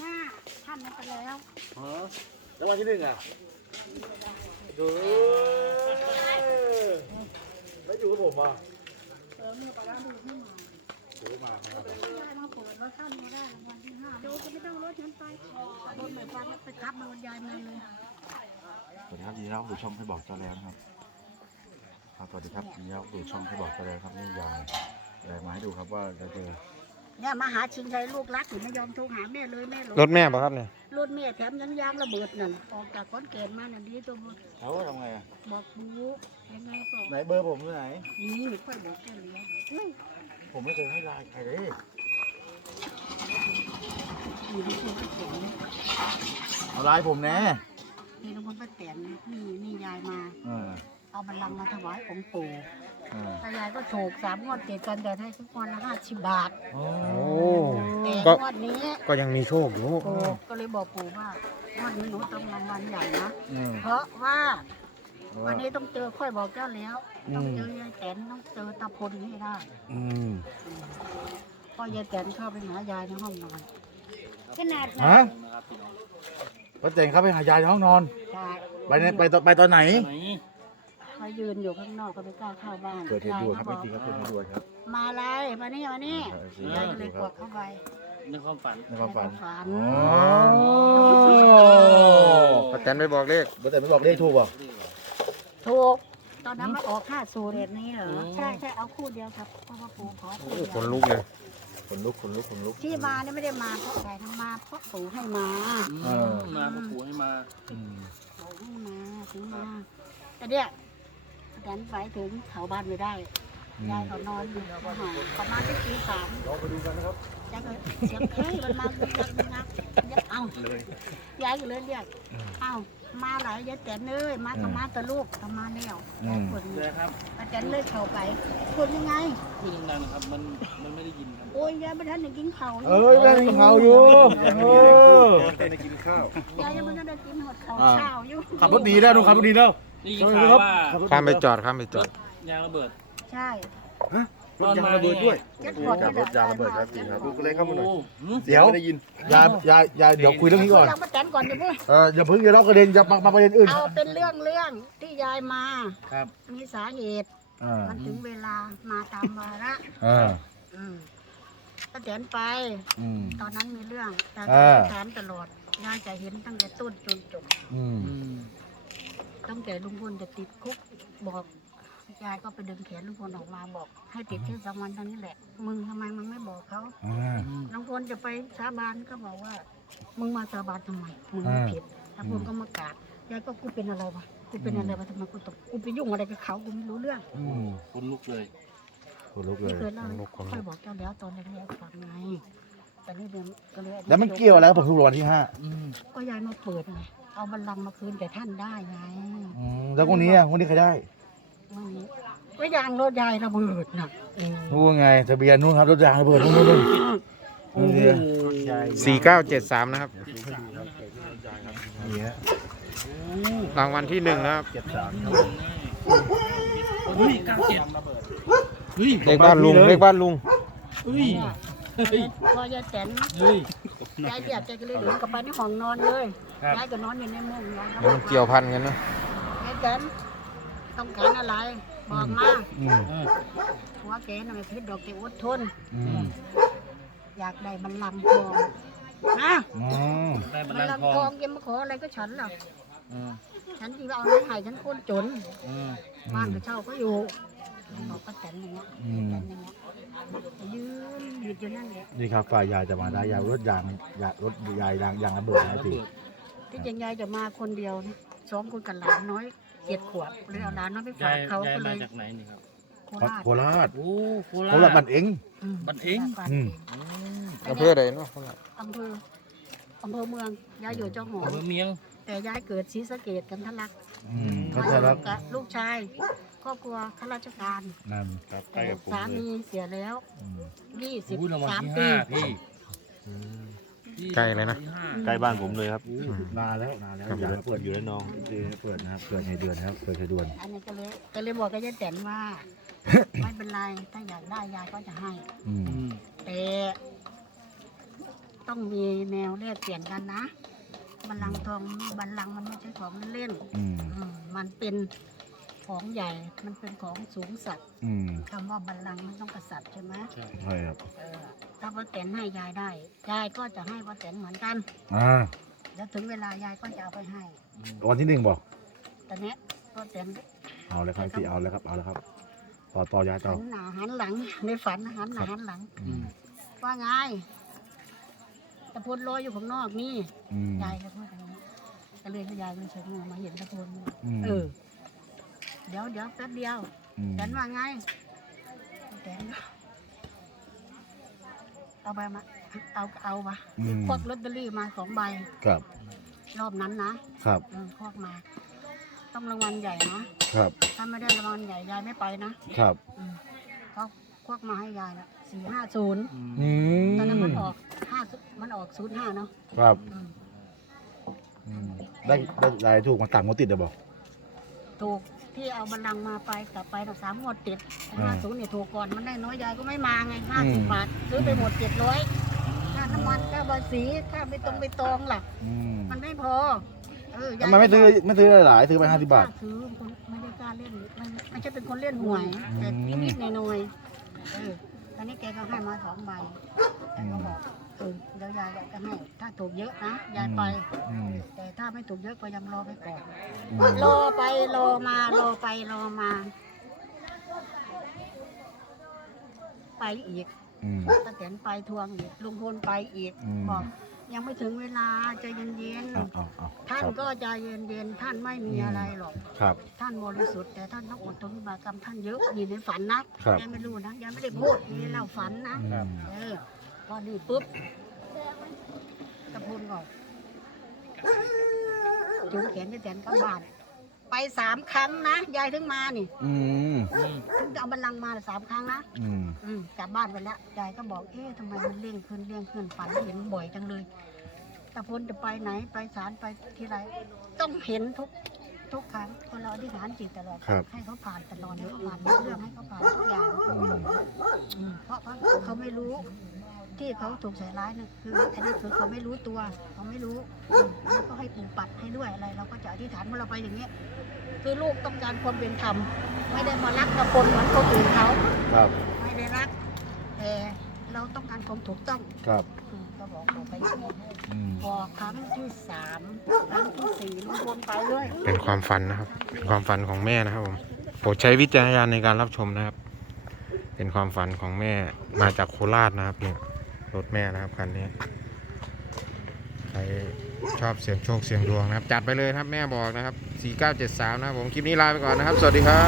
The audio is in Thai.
ห้าท่านนั้นไปแล้วอ๋อแล้ววันที่หนึ่งอะดูแล้วอยู่กับผมอะเออมีปลาร้าดูที่มาดูไม่มาครับได้มาเปิดแล้วท่านมาได้รางวัลที่ห้าดูก็ไม่ต้องรถฉันไปรถเหมือนกันไปทับมาบรรยายมาเลยสวัสดีครับยินดีต้อนรับสู่ช่องให้บอกเจ้าแล้วนะครับครับสวัสดีครับยินดีต้อนรับสู่ช่องให้บอกเจ้าแล้วครับนี่ยายยายมาให้ดูครับว่าเราเจอ เนี่ยมาหาชิงชัยลูกรักอยู่ไม่ยอมโทรหาแม่เลยแม่หลงรถแม่ป่ะครับเนี่ยรถแม่แถมยังยางระเบิดนั่นออกจากก้อนเกณฑ์มานั่นดีตัวบุญเขาทำไงอะบอกบูยังไงก็ไหนเบอร์ผมอยู่ไหน นี่ไม่ค่อยบอกแค่เหลี้ยเฮ้ยผมไม่เคยให้ไลน์ใครเลยนี่ลุงพลป้าแตนเอาไลน์ผมแน่นี่ลุงพลป้าแตนนี่นี่ยายมา เออ เอาบัลลังก์มาถวายองค์ปู่เออตายายก็ถูกสามงวดติดกันแต่ให้ทุกคนละห้าสิบบาทโอ้โอ้แต่ก็งวดนี้ก็ยังมีโชคอยู่ปู่ก็เลยบอกปู่ว่างวดนี้หนูต้องรางวัลใหญ่นะ อืมเพราะว่า วันนี้ต้องเจอค่อยบอกเจ้าแล้วอืมต้องเจอยายแตนต้องเจอตาพลให้ได้อืมเพอยายแตนเข้าไปหายายในห้องนอนขนาดฮะนั้นป้าเจ๋งเข้าไปหายายในห้องนอนใช่ไปในไปตอนไปตอนไหน เขายืนอยู่ข้างนอกก็ไม่กล้าเข้าบ้านเกิดเหตุด่วนครับยายพี่ก็จริงครับบเกิดเหตุด่วนครับมาอะไรมานี่มานี่ยายก็เลยกดเข้าไปในความฝัน ในความฝันฝันอ๋อป้าแตนไปบอกเลขป้าเจ๋งไม่บอกเลขถูกป่ะถูกตอนนั้นมันออกห้าศูนย์แบบนี้เหรอใช่ใช่เอาคู่เดียวครับเพราะว่าปู่ขอคู่โอ้เดียว ขนลุกเลยขนลุกขนลุกขนลุก ที่มาเนี่ยไม่ได้มาเพราะใครนะมาเพราะปู่ให้มาเออมาพ่อปู่ให้มาอืม ปู่ให้มาถึงมาแต่เนี่ย ดันไปถึงเขาบ้านไม่ได้ยายเขานอนอยู่เขาหอประมาณที่ตีสามลองไปดูกันนะครับยายก็เสียงเฮ้ยมันมามันมามันมาเอ้าเลยยายก็เลยเรียกเอ้ามาหลายยายแตนเลยมาทำมาแต่ลูกทำมาแล้วยายคนเลยครับอาจารย์เลยเข้าไปคนยังไงพูดดังๆนะครับมันมันไม่ได้ยินครับโอ้ยยายไม่ทันได้กินข้าวลเอ้ยแม่กินข้าวอยู่เออได้กินข้าวยายยังไม่ทันได้กินหมดข้าวอ่าเช้าอยู่ขับรถดีแล้วดูขับรถดีแล้ว ได้ยินข่าวว่าข้ามไปจอดข้ามไปจอดยางระเบิด ใช่ รถยางระเบิดด้วยเจ็ดขวดนี่แหละรถยางระเบิดครับจริงครับดูเลยเข้ามาหน่อยโอ้หืมเดี๋ยวอยาอยาอยาเดี๋ยวคุยเรื่องนี้ก่อนเรามาแต่นก่อนอย่าเพิ่งเอออย่าเพิ่งจะเล่ากระเด็นจะมามาประเด็นอื่นเอาเป็นเรื่องเรื่องที่ยายมาครับ มีสาเหตุอ่ามันถึงเวลามาตามวาระอ่าอืมป้าแตนไปอืมตอนนั้นมีเรื่องแต่อ่าถามตลอดยายจะเห็นตั้งแต่ต้นจนจบอืมอืม ตั้งแต่ลุงพลจะติดคุกบอกยายก็ไปดึงแขนลุงพลออกมาบอก ให้ติดแค่สามวันเท่านี้แหละ มึงทำไมมึงไม่บอกเขาอ่า ลุงพลจะไปสาบานก็บอกว่า มึงมาสาบานทำไมมึงไม่อ่าผิดแล้วพลก็มากราบยายก็กูเป็นอะไรวะกูเป็นอะไรวะทำไมกูต้องกูไปยุ่งอะไรกับเขากูไม่รู้เรื่องอืมคนลุกเลย คนลุกเลไม่ยเคยเล่าให้ค่อยบอกเจ้าแล้วตอนแรกๆฟังไงแต่นี่เดี๋ยวก็เลยแล้วมันเกี่ยวอะไรกับผมถูกรางวัลที่ห้าอืมก็ยายมาเปิดไง เอาบัลลังก์มาคืนแต่ท่านได้ไงอืมแล้วคนนี้อะคนนี้ใครได้วันนี้ว่ายางรถยายระเบิดน่ะอืมนู่นไงทะเบียนนู่นครับรถยางระเบิดนู่นนู่นนู่นโอ้โหสี่เก้าเจ็ดสามนะครับ นี่ฮะรางวัลที่หนึ่งนะครับ เจ็ดสามเฮ้ยเก้าเจ็ดเฮ้ยเลขบ้านลุง เลขบ้านลุง เฮ้ยเฮ้ย พอยายแตนเฮ้ย ยายเรียกแกก็เลยเดินกลับไปที่ห้องนอนเลยครับ ยายก็นอนอยู่ในมุ้งยายมันเกี่ยวพันกันนะยายแตนต้องการอะไร บอกมาอืมเออหัวแกน่ะไม่พิษดอกแกอดทน อืมอยากได้บัลลังก์ทองนะอืมได้บับัลลลัลังงก์ก์ททอองงแกมาขออะไรก็ฉันล่ะอืมฉันที่ว่าเอาเงินให้ฉันคนจนอืมบ้านก็เช่าก็อยู่ บอกก็แต่นอย่างเงี้ยอืมแต่นอย่างเงี้ยยืนหยุดอยู่นั่นแหละนี่ครับฝ่ายยายจะมาได้ยายรถยางยารถยายยางยางระเบิดนะระสิเบิดที่จริงยายจะมาคนเดียวนะสองคนกับหลานน้อยเจ็ดขวบเลยเอาหลานน้อยไปฝายากยเขายายก็เลมายจากไหนนี่ครับโคราชโคราชโอ้โคราโคราชชบันเอง อืมบันเองบ้านอืม อืมอำเภอใดเนาะอำเภออำเภอเมืองยายอยู่เจ้าหออำเภอเมียงแต่ยายเกิดศรีสะเกดกันทะลักอืมมาเขาอจะรัยู่บกับลูกชายค รอบครัวข้าราชการนั่นครับใกล้แต่กับผมสาเลมียเสียแล้วอืมยี่สิบอุ้ยรางวัลสามที่ปี ห้าพี่ใกล้เลยนะที่ห้าใกล้บ้านผมเลยครับนานแล้วนานแล้วอยู่ยายแล้วเปิดอยู่แล้วน้องเดือนเปิดนะครับ เปิดในเดือนนะครับ เปิดในเดือน อันนี้ก็เลยก็เลยบอกกับยายแตนว่า ไม่เป็นไรถ้าอยากได้ยายก็จะให้ อืม อืมแต่ต้องมีแนวแลกเปลี่ยนกันนะบัลลังก์ทองบัลลังก์มันไม่ใช่ของเล่นอืม ๆอืมมันเป็น ของใหญ่ มันเป็นของสูงสัตว์อืมคำว่าบัลลังก์มันต้องกษัตริย์ใช่ไหมใช่ครับเออถ้าป้าแตนให้ยายได้ ยายก็จะให้ป้าแตนเหมือนกัน อ่าแล้วถึงเวลายายก็จะเอาไปให้วันที่หนึ่งบอกตอนเนี้ยป้าแตนเอาเลยครับพี่เอาเลยครับเอาเลยครับ ต่อต่อยายต่อหันหน้าหันหลังในฝันนะหันหน้าหันหลัง อืมว่าไงตะพลรออยู่ข้างนอกนี่อืมยายก็พูดอย่างนี้ก็เลยยายเลยเฉยๆมาเห็นตะพลอืมเออ เดี๋ยวเดี๋ยวแป๊บเดียวมแตนว่าไงแตนเอาไปมาเอาก็เอามาอืมควักลอตเตอรี่มาสองใบครับรอบนั้นนะครับเออควักมา ต้องรางวัลใหญ่นะครับถ้าไม่ได้รางวัลใหญ่ยายไม่ไปนะครับอืมเขาควักมาให้ยายละสี่ห้าศูนย์อืมตอนนั้นมันออกห้ามันออกศูนย์ห้าเนาะครับอืมอืมได้ได้ได้ถูกมาต่างงวดติดเลยบอกถูก ที่เอาบัลลังก์มาไปกลับไปนะสามงวดติดอ่าห้าศูนย์เนี่ยถูกก่อนมันได้น้อยยายก็ไม่มาไงห้าอืสิบมบาทซื้อไปหมดเจ็ดร้อยค่าน้ำมันค่าภาษีค่าไปตรงไปตองล่ะ อืมมันไม่พอเออยายทำไมไม่ซื้อไม่ซื้อหลายๆซื้อไปห้าสิบบาทกล้ซื้อคนไม่ได้กล้าเล่นไม่ไม่ใช่เป็นคนเล่นหวยแต่อืมนิดๆหน่อยๆเออตอนนี้แกก็ให้มาสองใบแกก็บอก เออเดี๋ยวยายจะให้ ถ้าถูกเยอะนะยายไป อืม แต่ถ้าไม่ถูกเยอะก็ยังรอไปก่อนอืมรอไปรอมารอไปรอมา ไปอีกอืม ป้าแตนไปทวงอีกลุงพลไปอีกอืม บอกยังไม่ถึงเวลาใจเย็นเอาเอาเอาๆ ท่านก็ใจเย็นๆท่านไม่มีอะไรหรอก ครับ ท่านบริสุทธิ์แต่ท่านต้องอดทนวิบากกรรมท่านเยอะนี่ในฝันนะครับ ยังไม่รู้นะยังไม่ได้พูดนี่เราฝันนะอืมเออ พอนี่ปุ๊บตะพูนก่อนจูงแขนจะแตนกลับบ้าน ไปสามครั้งนะยายถึงมานี่อืมถึงจะเอาบัลลังก์มาสามครั้งนะอืมอืมกลับบ้านไปแล้วยายก็บอกเอ๊ะทำไมมันเลี่ยงขึ้นเลี่ยงขึ้นฝันเห็นบ่อยจังเลยตะพลจะไปไหนไปศาลไปที่ไร ต้องเห็นทุกทุกครั้งคนเราอธิษฐานจิตตลอดครับให้เขาผ่านตลอดเลยผ่านเรื่องให้เขาผ่านทุกอย่างอืมอืมเพราะเขาเขาไม่รู้ ที่เขาถูกใส่ร้ายเนี่ยคืออันนี้คือเขาไม่รู้ตัวเขาไม่รู้อืมแล้วก็ให้ปู่ปัดให้ด้วยอะไร เราก็จะอธิษฐานเมื่อเราไปอย่างเงี้ยคือลูกต้องการความเป็นธรรมไม่ได้มารักกับคนเหมือนคนอื่นเขาครับไม่ได้รักแต่เราต้องการความถูกต้องครับอืมก็บอกบอกไปอย่างนี้อืมพอครั้งที่สามครั้งที่สี่ลุงพลไปด้วยเป็นความฝันนะครับ เป็นความฝันของแม่นะครับผมโปรดใช้วิจารณญาณในการรับชมนะครับ เป็นความฝันของแม่มาจากโคราชนะครับเนี่ย รถแม่นะครับคันนี้ใครชอบเสียงโชคเสียงดวงนะครับ จัดไปเลยครับแม่บอกนะครับ 4973 นะครับผมคลิปนี้ลาไปก่อนนะครับ สวัสดีครับ